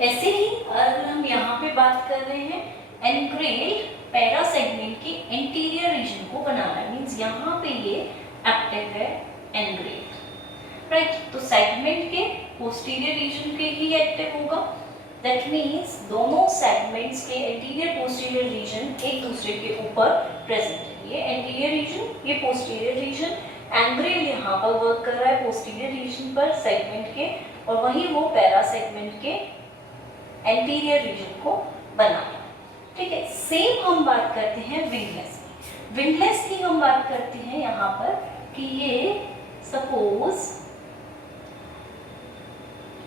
ऐसे ही अगर हम यहाँ पे बात कर रहे हैं एनग्रेल्ड पैरासेगमेंट के इंटीरियर रीजन को बनाना, मीन्स यहाँ पे ये एक्टिव है एनग्रेल्ड, राइट। तो सेगमेंट के पोस्टीरियर रीजन के ही एक्टिव होगा, दैट मीन्स दोनों सेगमेंट्स के इंटीरियर पोस्टीरियर रीजन एक दूसरे के ऊपर प्रेजेंट है। ये एंटीरियर रीजन, ये पोस्टीरियर रीजन, एनग्रेल्ड यहाँ पर वर्क कर रहा है पोस्टीरियर रीजन पर सेगमेंट के, और वहीं वो पैरासेगमेंट के एंटीरियर रीजन को बनाया, ठीक है। सेम हम बात करते हैं विंगलेस की। विंगलेस की हम बात करते हैं यहाँ पर कि ये सपोज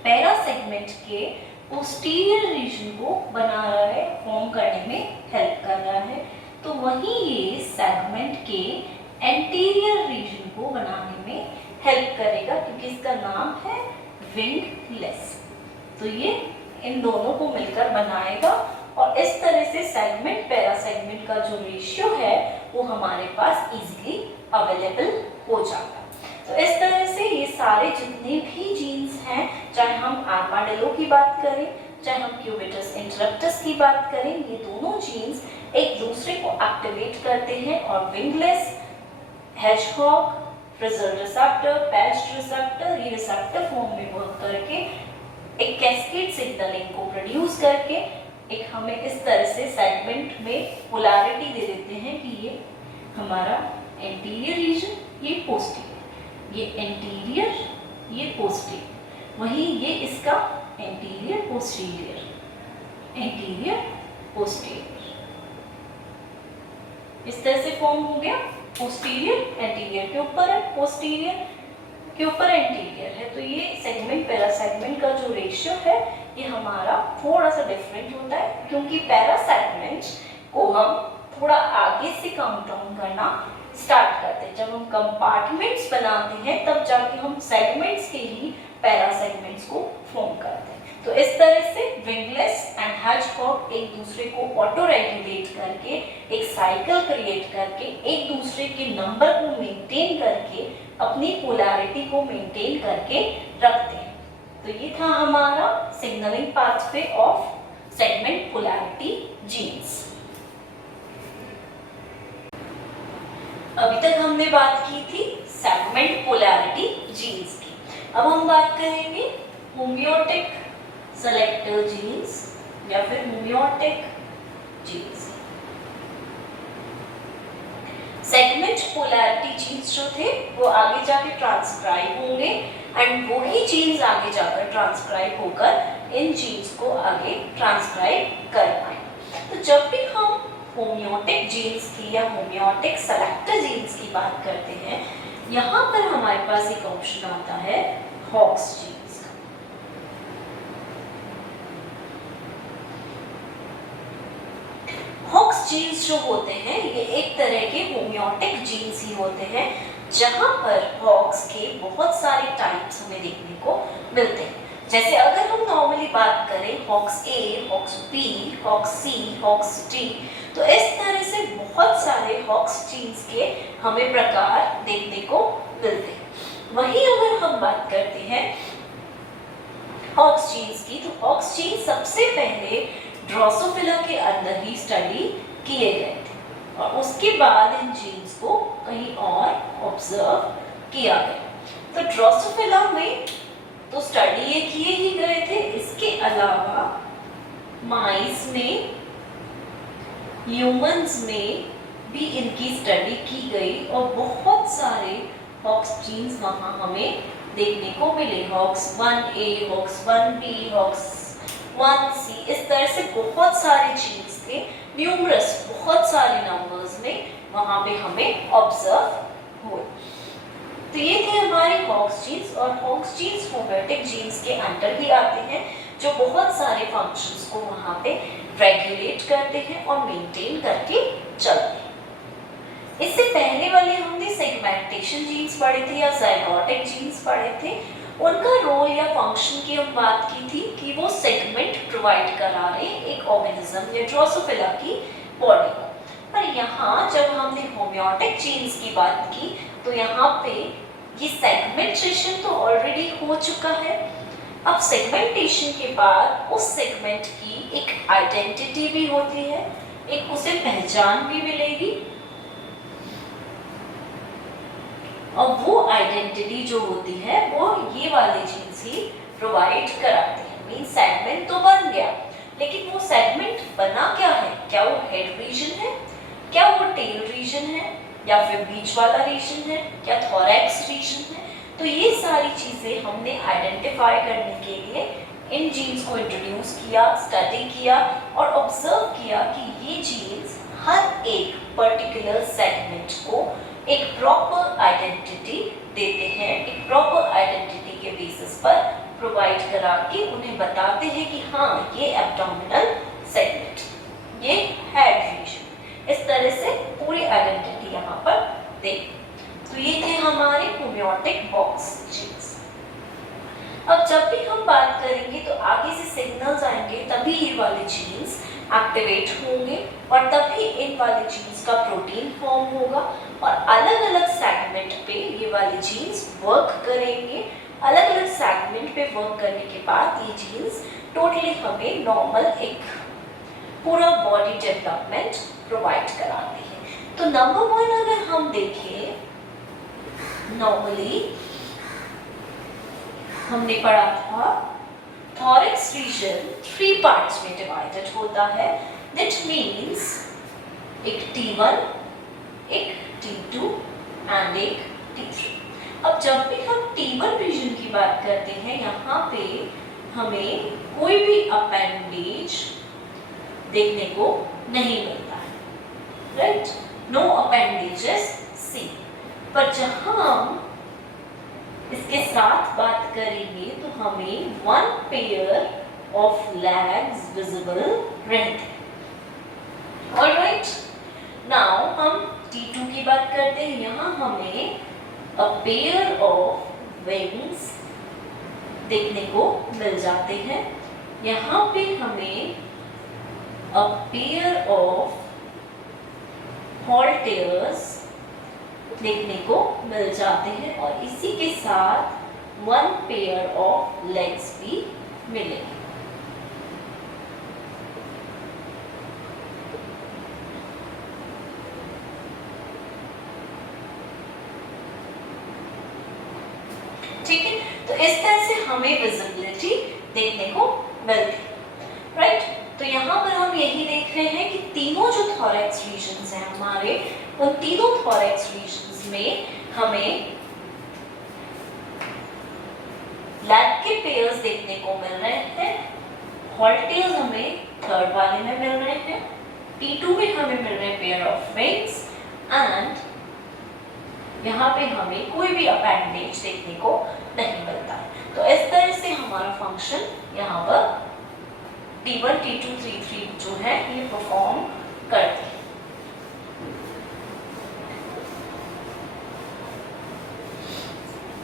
पैरासेगमेंट के पोस्टीरियर रीजन को बना रहा है, फॉर्म करने में हेल्प कर रहा है, तो वहीं ये सेगमेंट के एंटीरियर रीजन को बनाने में हेल्प करेगा, क्योंकि इसका नाम है विंगलेस। तो ये इन दोनों को मिलकर बनाएगा, और इस तरह से सेगमेंट पैरासेगमेंट का जो रेशियो है वो हमारे पास इजीली अवेलेबल हो जाता। तो इस तरह से ये सारे जितने भी जीन्स हैं, चाहे हम आर्माडिलो की बात करें, चाहे हम क्यूबिटस इंटरप्टस की बात करें, ये दोनों जीन्स एक दूसरे को एक्टिवेट करते हैं और wingless, hedgehog, frizzle receptor, patched receptor, ये रिसेप्टर फॉर्म में वर्क करके एक कैस्केड सिग्नलिंग को प्रोड्यूस करके एक हमें इस तरह से सेगमेंट में पोलैरिटी दे देते हैं कि ये हमारा एंटीरियर रीजन, ये पोस्टीरियर, ये एंटीरियर, ये पोस्टीरियर, वहीं ये इसका एंटीरियर पोस्टीरियर, एंटीरियर पोस्टीरियर, इस तरह से फॉर्म हो गया। पोस्टीरियर एंटीरियर के ऊपर है, पोस्टीरियर के ऊपर एंटीरियर है, तो ये सेगमेंट पैरासेगमेंट का जो रेशियो है ये हमारा थोड़ा सा डिफरेंट होता है, क्योंकि पैरासेगमेंट को हम थोड़ा आगे से काउंट डाउन करना स्टार्ट करते हैं। जब हम कंपार्टमेंट्स बनाते हैं तब जाके हम सेगमेंट्स के ही पैरासेगमेंट्स को फॉर्म करते हैं। तो इस तरह से विंगलेस एंड हेजहॉग एक दूसरे को ऑटो रेगुलेट करके, एक साइकिल क्रिएट करके, एक दूसरे के नंबर को मेंटेन करके, अपनी पोलैरिटी को मेंटेन करके रखते हैं। तो ये था हमारा signalling pathway of segment polarity genes. अभी तक हमने बात की थी सेगमेंट पोलैरिटी जीन्स की। अब हम बात करेंगे होमियोटिक सेलेक्टर जीन्स या फिर homeotic genes. Segment polarity genes जो थे वो आगे जाके ट्रांसक्राइब होंगे, एंड वही जीन्स आगे जाकर ट्रांसक्राइब होकर इन जीन्स को आगे ट्रांसक्राइब कर पाएंगे। तो जब भी हम होमियोटिक जीन्स की या होमियोटिक सेलेक्टर जीन्स की बात करते हैं, यहाँ पर हमारे पास एक ऑप्शन आता है हॉक्स जीन्स। हॉक्स जीन्स जो होते हैं ये एक तरह के होमियोटिक जीन्स ही होते हैं, जहां पर हॉक्स के बहुत सारे टाइप्स हमें देखने को मिलते हैं। जैसे अगर हम नॉर्मली बात करें हॉक्स ए, हॉक्स बी, हॉक्स सी, हॉक्स डी, तो इस तरह से बहुत सारे हॉक्स जीन्स के हमें प्रकार देखने को मिलते हैं। वहीं अगर हम बात करते हैं हॉक्स जीन्स की, तो हॉक्स जीन्स सबसे पहले ड्रोसोफिला के अंदर ही स्टडी किए गए थे, और उसके बाद इन जीन्स को कहीं और ऑब्जर्व किया गया। तो ड्रोसोफिला में तो स्टडी ये किए ही गए थे, इसके अलावा माइस में, ह्यूमंस में भी इनकी स्टडी की गई, और बहुत सारे हॉक्स जीन्स वहां हमें देखने को मिले। Hawks 1A, hawks 1B, hawks 1C, इस तरह से बहुत सारे जीन्स थे, न्यूमरस, बहुत सारे नंबर्स में वहां पे हमें ऑब्जर्व हुए। तो ये थे हमारे हॉक्स जीन्स, और हॉक्स जीन्स होमियोटिक जीन्स के अंडर भी आते हैं, जो बहुत सारे फंक्शंस को वहां पे रेगुलेट करते हैं और मेंटेन करके चलते हैं। इससे पहले वाले हमने सेगमेंटेशन जीन्स पढ़े थे या ज़ाइगोटिक जीन्स पढ़े थे। उनका रोल या फंक्शन की हम बात की थी कि वो सेगमेंट प्रोवाइड करा रहे एक ऑर्गेनिज्म या ड्रोसोफिला की बॉडी को। पर यहाँ जब हमने होमियोटिक जीन्स की बात की, तो यहाँ पे ये सेगमेंटेशन तो ऑलरेडी हो चुका है। अब सेगमेंटेशन के बाद उस सेगमेंट की एक आइडेंटिटी भी होती है, एक उसे पहचान भी मिलेगी, और वो आइडेंटिटी जो होती है वो ये वाले जीन्स ही प्रोवाइड कराते हैं। मीन सेगमेंट तो बन गया, लेकिन वो सेगमेंट बना क्या है? क्या वो हेड रीजन है, क्या वो टेल रीजन है, या फिर बीच वाला रीजन है, क्या थोरैक्स रीजन है? तो ये सारी चीजें हमने आइडेंटिफाई करने के लिए इन जीन्स को इंट्रोड्यूस किया, स्टडी किया और ऑब्जर्व किया कि ये जीन्स हर एक पर्टिकुलर सेगमेंट को एक प्रॉपर आइडेंटिटी देते हैं, एक प्रॉपर आइडेंटिटी के बेसिस पर प्रोवाइड करा के उन्हें बताते हैं कि हाँ ये एब्डोमिनल सेगमेंट, ये हेड रीजन, इस तरह से पूरी आइडेंटिटी यहाँ पर दे। तो ये थे हमारे होम्योटिक बॉक्स जीन्स। अब जब भी हम बात करेंगे तो आगे से सिग्नल्स आएंगे, तभी ये वाले जीन्स एक्टिवेट होंगे और तभी इन वाले जीन्स का प्रोटीन फॉर्म होगा और अलग अलग सेगमेंट पे ये वाले जीन्स वर्क करेंगे। अलग अलग सेगमेंट पे वर्क करने के बाद ये जीन्स टोटली हमें नॉर्मल एक पूरा बॉडी डेवलपमेंट प्रोवाइड कराते हैं। तो नंबर 1 अगर हम देखें, नॉर्मली हमने पढ़ा था थोरैक्स रीजन 3 पार्ट्स में डिवाइडेड होता है। दैट मींस एक T1, एक T2 एंड एक T3। अब जब भी हम T1 रीजन की बात करते हैं, यहाँ पे हमें कोई भी अपेंडेज देखने को नहीं मिलता है, राइट? नो अपेंडेजेस सी। पर जहाँ हम इसके साथ बात करेंगे तो हमें 1 पेयर ऑफ लेग्स विजिबल रहते हैं। ऑलराइट, नाउ हम T2 की बात करते हैं। यहाँ हमें अ पेयर ऑफ विंग्स देखने को मिल जाते हैं। यहाँ पे हमें अ पेयर ऑफ हॉल्टेयर्स देखने को मिल जाते हैं और इसी के साथ 1 पेयर ऑफ लेग्स भी मिलेंगे। ठीक है, तो इस तरह से हमें विजिबिलिटी देखने को मिलती है, राइट? तो यहाँ पर हम यही देख रहे हैं कि तीनों जो थोरैक्स रीजन्स हैं हमारे, उन तीनों थोरैक्स रीजन्स में हमें लैग के पेयर्स देखने को मिल रहे हैं। हॉल्टेयर्स हमें थर्ड वाले में मिल रहे हैं, T2 में हमें मिल रहे हैं पेयर ऑफ विंग्स एंड यहाँ पे हमें कोई भी अपेंडेज देखने को नहीं मिलता है। तो इस तरह से हमारा फंक्शन यहाँ पर T1, T2, T3 जो है ये परफॉर्म करते हैं।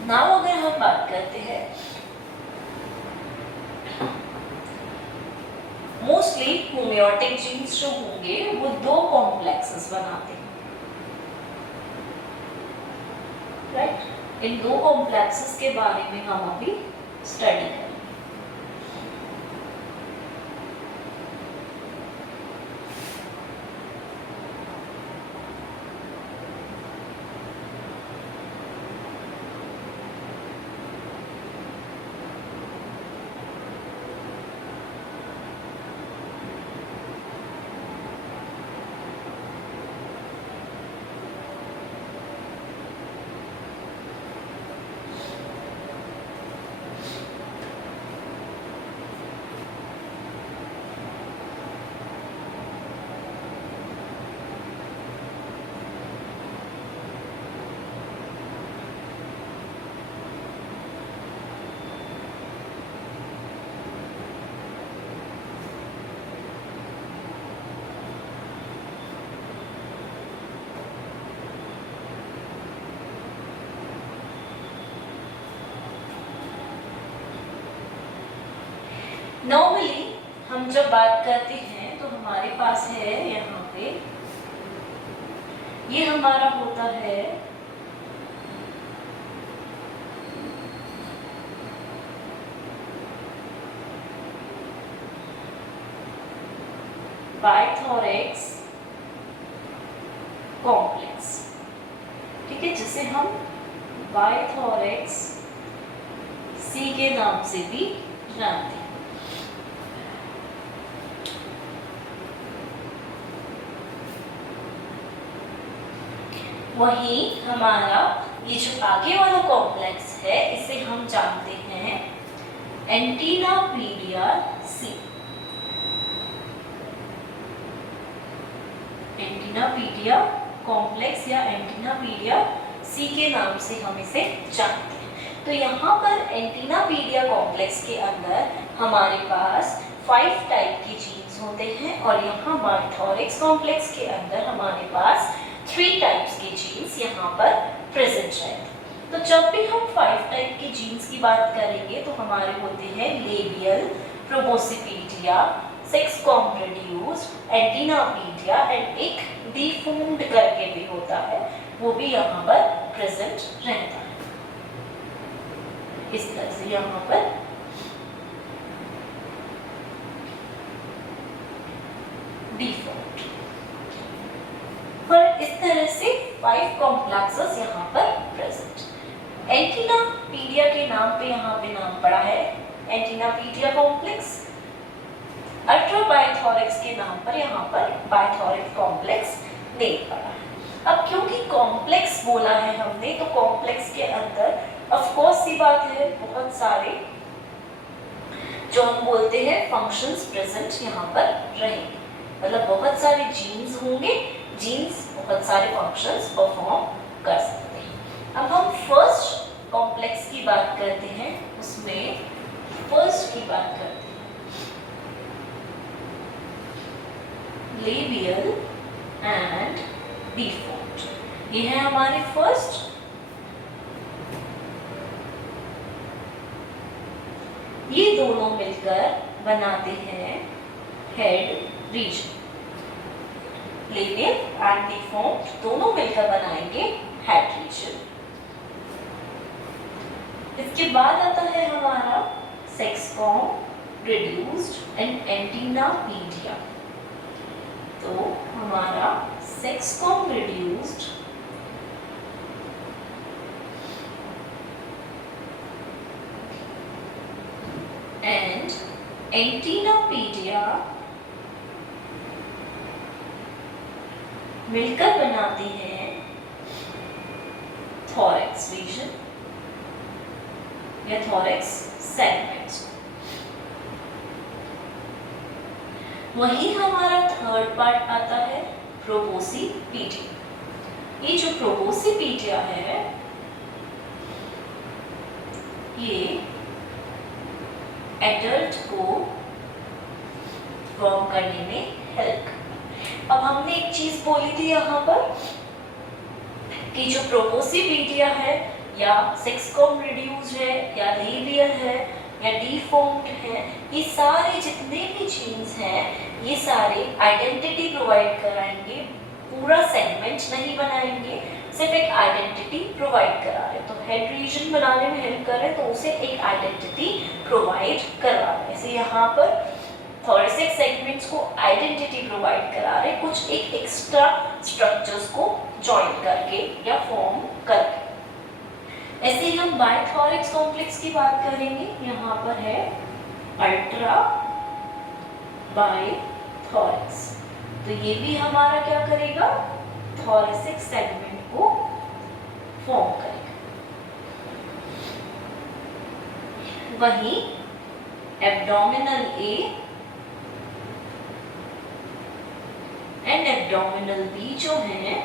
नाउ अगर हम बात करते हैं, मोस्टली होम्योटिक जीन्स जो होंगे वो 2 कॉम्प्लेक्सेस बनाते हैं, राइट? इन 2 कॉम्प्लेक्सेस के बारे में हम अभी स्टडी करेंगे। नॉर्मली हम जब बात करते हैं तो हमारे पास है यहाँ पे, ये हमारा होता है बायथोरेक्स कॉम्प्लेक्स, ठीक है, जिसे हम बायथोरेक्स सी के नाम से भी जानते हैं। वहीं हमारा ये जो आगे वाला कॉम्प्लेक्स है इसे हम जानते हैं एंटीनापीडिया सी। एंटीनापीडिया कॉम्प्लेक्स या एंटीनापीडिया सी के नाम से हम इसे जानते हैं। तो यहाँ पर एंटीनापीडिया कॉम्प्लेक्स के अंदर हमारे पास 5 टाइप के जीन्स होते हैं और यहाँ बायथोरेक्स कॉम्प्लेक्स के अंदर हमारे पास 3 टाइप्स के जीन्स यहाँ पर प्रेजेंट रहते हैं। तो जब भी हम 5 टाइप के जीन्स की बात करेंगे तो हमारे होते हैं labial, proboscipedia, 6 comb reduced, antennapedia and एक डिफॉर्म्ड करके भी होता है, वो भी यहाँ पर प्रेजेंट रहता है। इस तरह से यहाँ पर डिफॉर्म्ड पर इस तरह से 5 कॉम्प्लेक्सेस यहाँ पर प्रेजेंट। एंटीनापीडिया के नाम पे यहाँ पे नाम पड़ा है एंटीनापीडिया कॉम्प्लेक्स। अल्ट्राबायथोरेक्स के नाम पर यहाँ पर बायथोरेक्स कॉम्प्लेक्स नेम पड़ा है। अब क्योंकि कॉम्प्लेक्स बोला है हमने तो कॉम्प्लेक्स के अंदर ऑफ कोर्स सी बात है बहुत सारे जो हम बोलते हैं फंक्शंस प्रेजेंट यहाँ पर रहेंगे, मतलब बहुत सारे जीन्स होंगे, जीन्स बहुत सारे फंक्शंस परफॉर्म कर सकते हैं। अब हम फर्स्ट कॉम्प्लेक्स की बात करते हैं, उसमें फर्स्ट की बात करते हैं लेबियल एंड डिफॉर्म्ड। ये है हमारे फर्स्ट। ये दोनों मिलकर बनाते हैं head region. Labial and deformed दोनों मिलकर बनाएंगे हेड रीजन। इसके बाद आता है हमारा 6 कॉम रिड्यूस्ड एंड एंटीनापीडिया। तो हमारा 6 कॉम रिड्यूस्ड एंड एंटीनापीडिया मिलकर बनाते हैं थोरैक्स रीजन या थोरैक्स सेगमेंट्स। वहीं हमारा थर्ड पार्ट आता है प्रोबोसिपीडिया। ये जो प्रोबोसिपीडिया है ये एडल्ट को फॉर्म करने में हेल्प करता है। अब हमने एक चीज बोली थी यहाँ पर कि जो प्रोबोसिपीडिया है या 6 कॉम रिड्यूस्ड है या लेबियल है या डिफॉर्म्ड है, ये सारे जितने भी जीन्स हैं ये सारे आइडेंटिटी प्रोवाइड कराएंगे, पूरा सेगमेंट नहीं बनाएंगे, सिर्फ एक आइडेंटिटी प्रोवाइड करा रहे। तो हेड रीजन बनाने में हेल्प कर रहे हैं तो उसे एक आइडेंटिटी प्रोवाइड करवा रहे हैं। ऐसे यहाँ पर थोरैसिक सेगमेंट्स को आइडेंटिटी प्रोवाइड करा रहे, कुछ एक एक्स्ट्रा स्ट्रक्चर्स को जॉइन करके या फॉर्म करके। ऐसे ही हम बायथोरैक्स कॉम्प्लेक्स की बात करेंगे। यहाँ पर है अल्ट्रा बायथोरैक्स, तो ये भी हमारा क्या करेगा, थोरैसिक सेगमेंट को फॉर्म करेगा। वहीं abdominal A and abdominal B जो हैं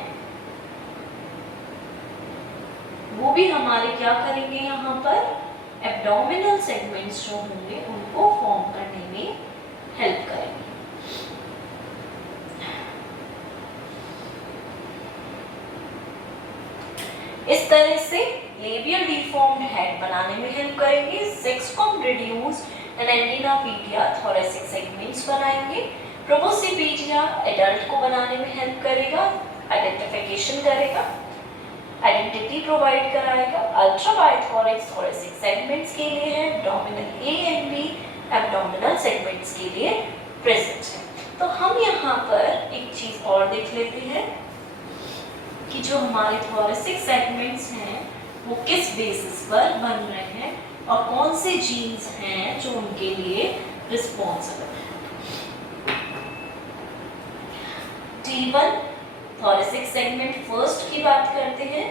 वो भी हमारे क्या करेंगे, यहाँ पर एब्डोमिनल सेगमेंट्स जो होंगे उनको फॉर्म करने में हेल्प करेंगे। इस तरह से लेबियल डिफॉर्म्ड हेड बनाने में हेल्प करेंगे, 6 comb reduced and एंटीनापीडिया thoracic segments बनाएंगे, प्रोबोसिपीडिया एडल्ट को बनाने में हेल्प करेगा, आइडेंटिफिकेशन करेगा, आइडेंटिटी प्रोवाइड कराएगा। अल्ट्रा बायथोरैक्स थोरैसिक सेगमेंट्स के लिए है, abdominal A and B abdominal segments के लिए प्रेजेंट है। तो हम यहाँ पर एक चीज और देख लेते हैं कि जो हमारे थोरेसिक सेगमेंट्स हैं वो किस बेसिस पर बन रहे हैं और कौन से जीन्स हैं जो उनके लिए रिस्पॉन्सिबल है। T1 थोरेसिक सेगमेंट फर्स्ट की बात करते हैं।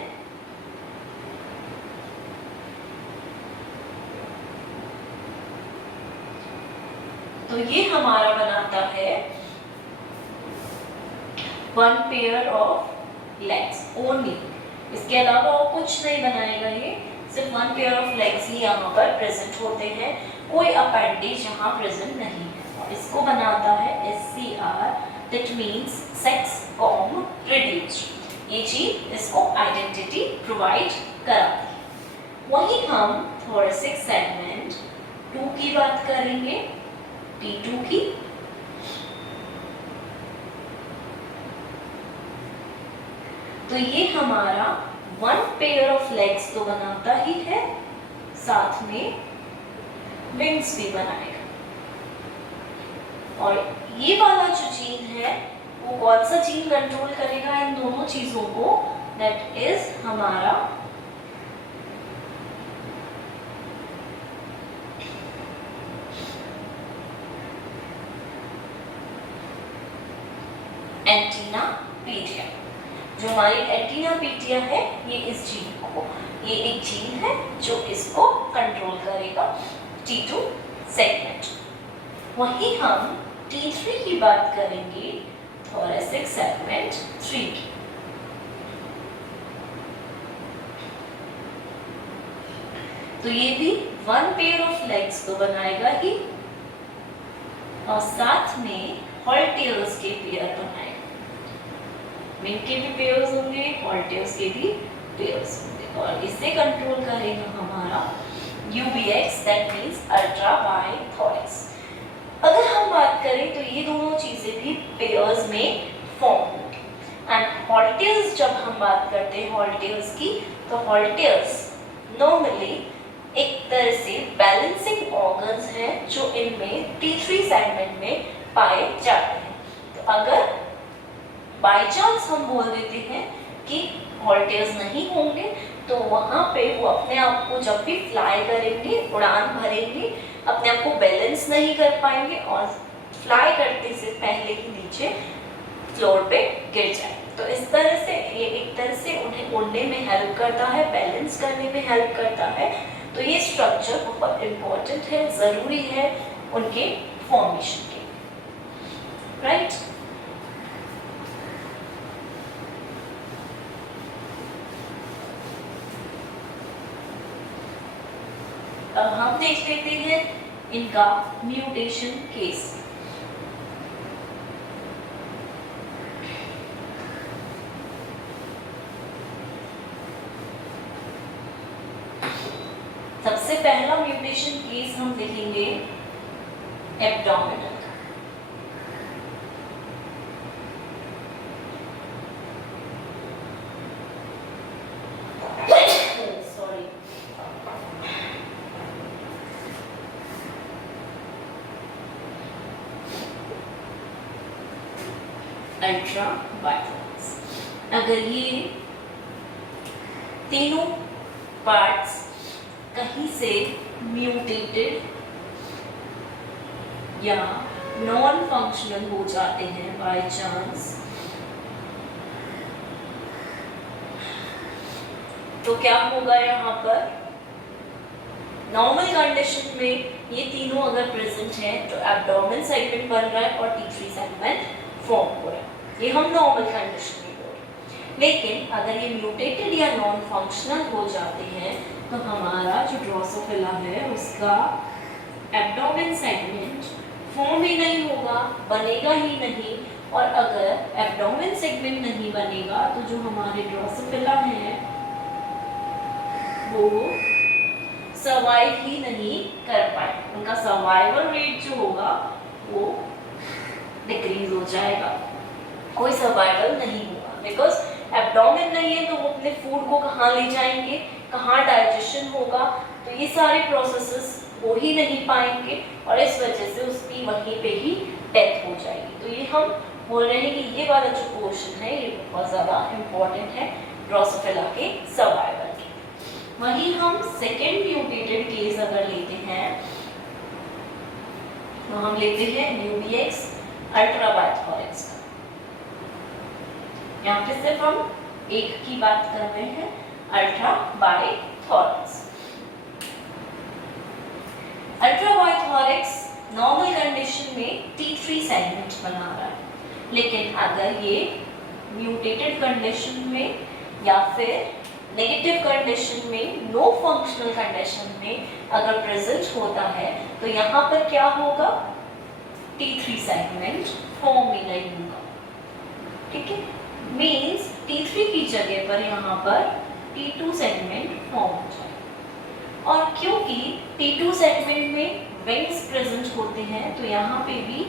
तो ये हमारा बनाता है one pair of legs only, इसके अलावा और कुछ नहीं बनाएगा। ये सिर्फ वन पेयर ऑफ लेग्स ही यहाँ पर प्रेजेंट होते हैं, कोई अपेंडेज यहाँ प्रेजेंट नहीं है। और इसको बनाता है SCR, that means sex com reduced. ये चीज इसको आइडेंटिटी प्रोवाइड कराती है। वहीं हम थोरेसिक सेगमेंट 2 की बात करेंगे, T2 की। तो ये हमारा वन पेयर ऑफ लेग्स तो बनाता ही है, साथ में विंग्स भी बनाएगा। और ये वाला जो जीन है वो कौन सा जीन कंट्रोल करेगा इन दोनों चीजों को? दैट इज हमारा एंटीना पीडिया। जो हमारी एंटीना पीडिया है ये इस जीन को, ये एक जीन है जो इसको कंट्रोल करेगा, T2 सेगमेंट। वहीं हम T3 की बात करेंगे, थोरेसिक सेगमेंट 3 की। तो ये भी वन पेयर ऑफ लेग्स तो बनाएगा ही और साथ में हॉल्टियर्स के पेयर बनाएगा। विंग के भी पेयर्स होंगे, हॉल्टियर्स के भी पेयर्स होंगे और इसे कंट्रोल करेगा हमारा UBX, that means ultra wide thorax. अगर हम बात करें तो ये दोनों चीजें भी पेयर्स में फॉर्म होंगी। एंड हॉल्टियर्स, जब हम बात करते हैं हॉल्टियर्स की, तो हॉल्टियर्स नॉर्मली एक तरह से बैलेंसिंग ऑर्गन्स हैं जो इनमें T3 सेगमेंट में पाए जाते हैं। तो अगर बाय चांस हम बोल देते हैं कि हॉल्टियर्स नहीं होंगे तो वहाँ पे वो अपने आप को जब भी फ्लाई करेंगे, उड़ान भरेंगे, अपने आप को बैलेंस नहीं कर पाएंगे और फ्लाई करते से पहले ही नीचे फ्लोर पे गिर जाए। तो इस तरह से ये एक तरह से उन्हें उड़ने में हेल्प करता है, बैलेंस करने में हेल्प करता है। तो ये स्ट्रक्चर बहुत इम्पोर्टेंट है, ज़रूरी है उनके फॉर्मेशन के, राइट। अब हम देख लेते हैं इनका म्यूटेशन केस। सबसे पहला म्यूटेशन केस हम देखेंगे एब्डोमिनल। Ultra violence. अगर ये तीनों पार्ट्स कहीं से म्यूटेटेड या नॉन फंक्शनल हो जाते हैं बाय चांस, तो क्या होगा? यहाँ पर नॉर्मल कंडीशन में ये तीनों अगर प्रेजेंट हैं तो एब्डोमेन सेगमेंट बन रहा है और T3 सेगमेंट फॉर्म हो रहा है। ये हम नॉर्मल कंडीशन में बोल रहे हैं। लेकिन अगर ये म्यूटेटेड या नॉन फंक्शनल हो जाते हैं तो हमारा जो ड्रोसोफिला है उसका एब्डोमेन सेगमेंट फॉर्म ही नहीं होगा, बनेगा ही नहीं। और अगर एब्डोमेन सेगमेंट नहीं बनेगा तो जो हमारे ड्रोसोफिला हैं वो सर्वाइव ही नहीं कर पाए, उनका सर्वाइवल रेट जो होगा वो डिक्रीज हो जाएगा, कोई सर्वाइवल नहीं होगा। बिकॉज एब्डोमेन नहीं है तो वो अपने फूड को कहाँ ले जाएंगे, कहाँ डाइजेशन होगा, तो ये सारे प्रोसेसेस हो ही नहीं पाएंगे और इस वजह से उसकी वहीं पे ही डेथ हो जाएगी। तो ये हम बोल रहे हैं कि ये वाला जो पोर्शन है ये बहुत ज़्यादा इम्पॉर्टेंट है ड्रोसोफिला के सर्वाइवल के। वहीं हम सेकेंड म्यूटेटेड केस अगर लेते हैं तो हम लेते हैं न्यूबिएक्स अल्ट्राबायोथोरिक्स का। यहाँ पे सिर्फ हम एक की बात कर रहे हैं, अल्ट्राबायोथोरिक्स। अल्ट्राबायोथोरिक्स नॉर्मल कंडीशन में T3 सेगमेंट बना रहा है, लेकिन अगर ये म्यूटेटेड कंडीशन में या फिर नेगेटिव कंडीशन में, नो फंक्शनल कंडीशन में अगर प्रेजेंट होता है तो यहाँ पर क्या होगा, T3 सेगमेंट फॉर्म में नहीं होगा। ठीक है, मीन्स T3 की जगह पर यहाँ पर T2 सेगमेंट फॉर्म हो जाएगा। और क्योंकि T2 सेगमेंट में विंग्स प्रेजेंट होते हैं तो यहाँ पे भी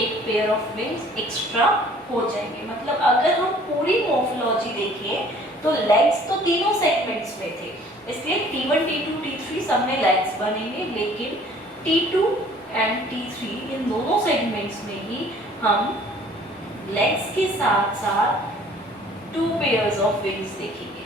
एक पेयर ऑफ विंग्स एक्स्ट्रा हो जाएंगे। मतलब अगर हम पूरी मॉर्फोलॉजी देखें तो लेग्स तो तीनों सेगमेंट्स में थे, इसलिए T1, T2, T3 सब में लेग्स बनेंगे, लेकिन T2 एंड T3 इन दोनों सेगमेंट्स में ही हम लेग्स के साथ साथ 2 पेयर्स ऑफ विंग्स देखेंगे।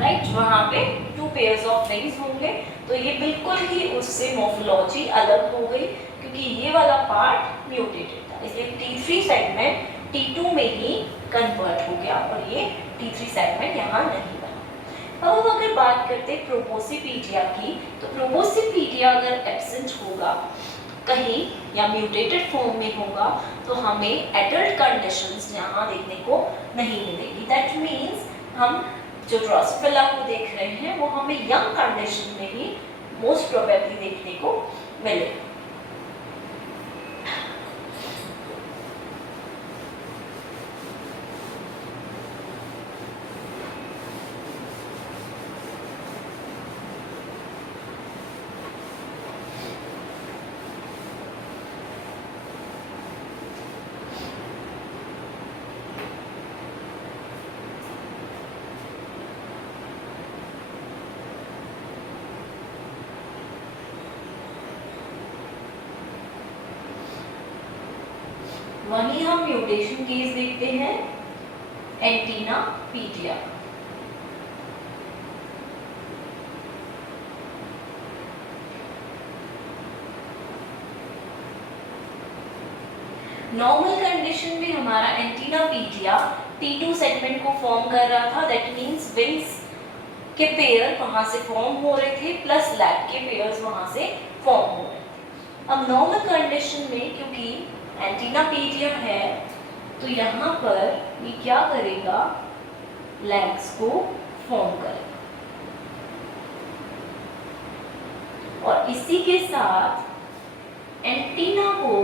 राइट, वहां पे 2 पेयर्स ऑफ विंग्स होंगे। तो ये बिल्कुल ही उससे मॉर्फोलॉजी अलग हो गई, क्योंकि ये वाला पार्ट म्यूटेटेड था, इसलिए T3 सेगमेंट T2 में ही कन्वर्ट हो गया और ये T3 सेगमेंट यहाँ नहीं बना। अब हम अगर बात करते हैं प्रोपोसिपीडिया की, तो प्रोपोसिपीडिया अगर एब्सेंट होगा कहीं या म्यूटेटेड फॉर्म में होगा तो हमें एडल्ट कंडीशंस यहाँ देखने को नहीं मिलेगी। दैट मीन्स हम जो ड्रोसोफिला को देख रहे हैं वो हमें यंग कंडीशन में ही मोस्ट प्रोबेबली देखने को मिलेगा। वहीं हम म्यूटेशन केस देखते हैं एंटीनापीडिया। नॉर्मल कंडीशन में हमारा एंटीनापीडिया T2 सेगमेंट को फॉर्म कर रहा था, दैट मीन्स विंग्स के पेयर वहां से फॉर्म हो रहे थे प्लस लैग के पेयर्स वहां से फॉर्म हो रहे थे। अब नॉर्मल कंडीशन में क्योंकि एंटीनापीडिया है तो यहाँ पर ये क्या करेगा, लैग्स को फॉर्म करेगा और इसी के साथ एंटीना को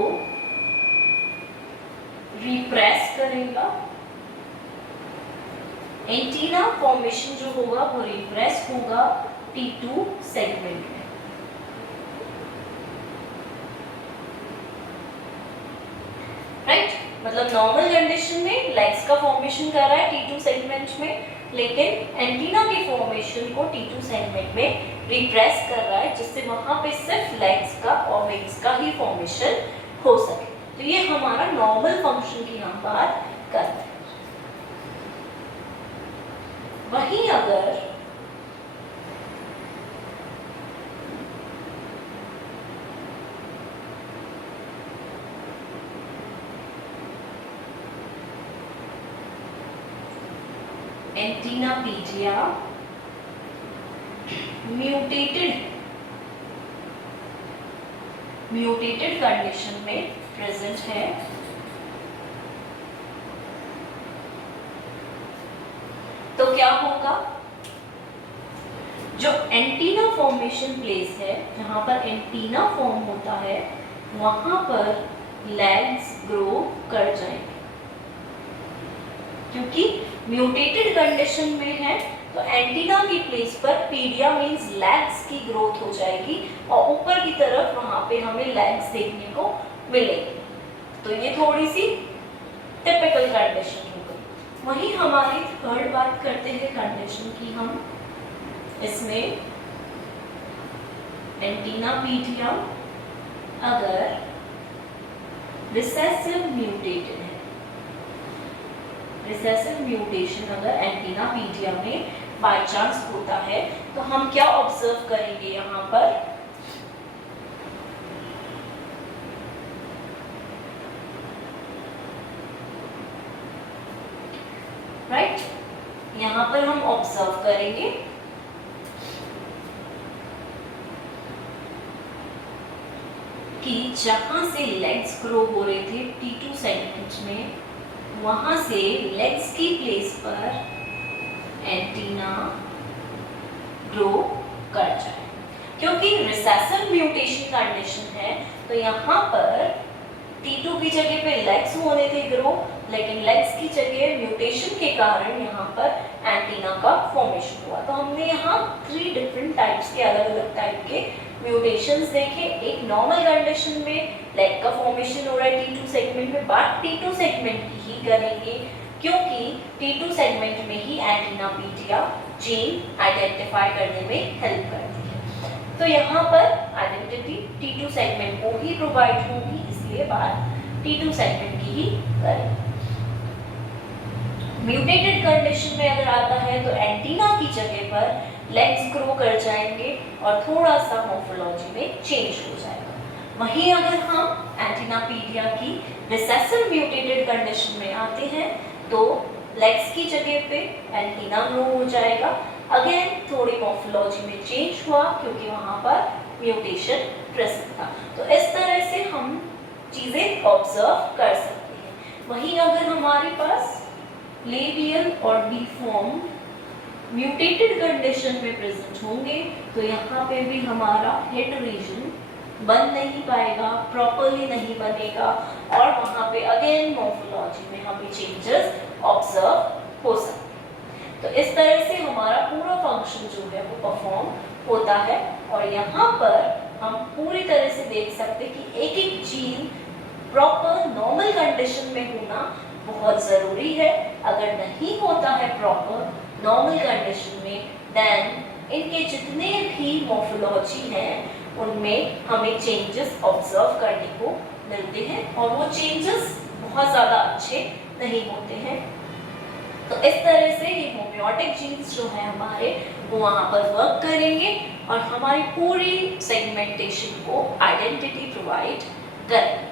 रिप्रेस करेगा। एंटीना फॉर्मेशन जो होगा वो रिप्रेस होगा T2 सेगमेंट में। राइट, मतलब नॉर्मल कंडीशन में लेग्स का फॉर्मेशन कर रहा है T2 सेगमेंट में, लेकिन एंटीना की फॉर्मेशन को T2 सेगमेंट में रिप्रेस कर रहा है, जिससे वहां पे सिर्फ लेग्स का और विंग्स का ही फॉर्मेशन हो सके। तो ये हमारा नॉर्मल फंक्शन की हम बात कर रहे हैं। वहीं अगर एंटीनापीडिया म्यूटेटेड कंडीशन में प्रेजेंट है तो क्या होगा, जो एंटीना फॉर्मेशन प्लेस है जहां पर एंटीना फॉर्म होता है वहां पर लेग्स ग्रो कर जाएंगे। क्योंकि म्यूटेटेड कंडीशन में है तो एंटीना की प्लेस पर पीडिया मींस लेग्स की ग्रोथ हो जाएगी और ऊपर की तरफ वहां पे हमें लेग्स देखने को मिलेगी। तो ये थोड़ी सी टिपिकल कंडीशन हो गई। वहीं हमारी थर्ड बात करते हैं कंडीशन की हम, इसमें एंटीना पीडियम अगर रिसेसिव म्यूटेटेड है, रिसेसिव म्यूटेशन अगर एंटीना पीडियम में बाय चांस होता है तो हम क्या ऑब्जर्व करेंगे यहाँ पर, राइट यहाँ पर हम ऑब्जर्व करेंगे कि जहां से लेग्स ग्रो हो रहे थे T2 सेगमेंट में, वहां से लेग्स की प्लेस पर एंटीना ग्रो कर जाए। क्योंकि रिसेसिव म्यूटेशन कंडीशन है तो यहाँ पर T2 की जगह पे लेग्स होने थे ग्रो, लेकिन लेग्स की जगह म्यूटेशन के कारण यहाँ पर एंटीना का फॉर्मेशन हुआ। तो हमने यहाँ 3 डिफरेंट टाइप्स के, अलग अलग टाइप के म्यूटेशंस देखे। एक नॉर्मल कंडीशन में लेग का फॉर्मेशन हो रहा है T2 सेगमेंट में, बात T2 सेगमेंट की ही करेंगे क्योंकि T2 सेगमेंट में ही एंटीना पीडिया जीन आइडेंटिफाई करने में हेल्प करती है। तो यहाँ पर आइडेंटिटी T2 सेगमेंट को ही प्रोवाइड होगी, इसलिए बात T2 सेगमेंट की ही करेंगे। म्यूटेटेड कंडीशन में अगर आता है तो एंटीना की जगह पर लेग्स ग्रो कर जाएंगे और थोड़ा सा मॉर्फोलॉजी में चेंज हो जाएगा। वहीं अगर हम एंटीना पीडिया की रिसेसिव म्यूटेटेड कंडीशन में आते हैं तो लेग्स की जगह पे एंटीना ग्रो हो जाएगा। अगेन थोड़ी मॉर्फोलॉजी में चेंज हुआ क्योंकि वहां पर म्यूटेशन प्रेजेंट था। तो इस तरह से हम चीजें ऑब्जर्व कर सकते हैं। वहीं अगर हमारे पास लेबियल और डिफॉर्म म्यूटेटेड कंडीशन में प्रेजेंट होंगे तो यहाँ पे भी हमारा हेड रीजन बन नहीं पाएगा, प्रॉपरली नहीं बनेगा और वहाँ पे अगेन मॉर्फोलॉजी में हमें चेंजेस ऑब्जर्व हो सकते हैं। तो इस तरह से हमारा पूरा फंक्शन जो है वो परफॉर्म होता है और यहाँ पर हम पूरी तरह से देख सकते हैं कि एक एक जीन प्रॉपर नॉर्मल कंडीशन में होना बहुत ज़रूरी है। अगर नहीं होता है प्रॉपर नॉर्मल कंडीशन में, देन इनके जितने भी मॉर्फोलॉजी हैं उनमें हमें चेंजेस ऑब्जर्व करने को मिलते हैं और वो चेंजेस बहुत ज़्यादा अच्छे नहीं होते हैं। तो इस तरह से ये होम्योटिक जीन्स जो है हमारे वो वहाँ पर वर्क करेंगे और हमारी पूरी सेगमेंटेशन को आइडेंटिटी प्रोवाइड करेंगे।